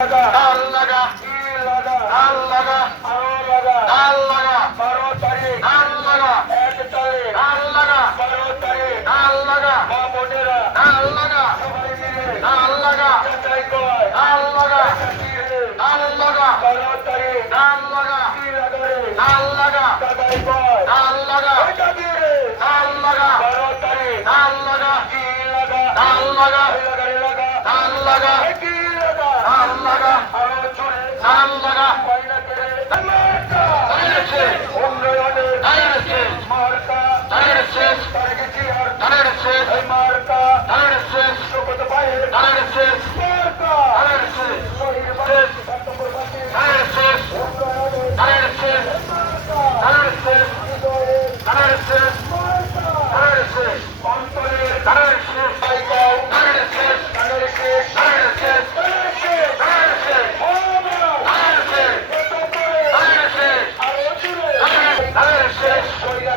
ঢাল লাগা ঢাল লাগা ঢাল লাগা 12 তারিখ ঢাল লাগা 1 তারিখ ঢাল লাগা 12 তারিখ ঢাল লাগা মা বোনেরা ঢাল লাগা সবাই মিলে ঢাল লাগা যাচাই কর ঢাল লাগা ঢাল লাগা 12 তারিখ ঢাল লাগা ঢাল লাগা যাচাই কর ঢাল লাগা ঢাল লাগা 12 তারিখ ঢাল লাগা ঢাল লাগা ঢাল লাগা ঢাল লাগা ঢাল লাগা উন্নয়নের মার্কা ধানের শেষ ধানের শেষ মার্কা ধানের শেষ ধানের শেষ ধানের শেষ ধানের শেষ ধানের শেষ ধানের শেষ ধানের শেষ ধানের শেষ অন্তরের ধানের শেষ ধানের শেষ ধানের শেষ ধানের শেষ ধানের শেষ ধানের শেষ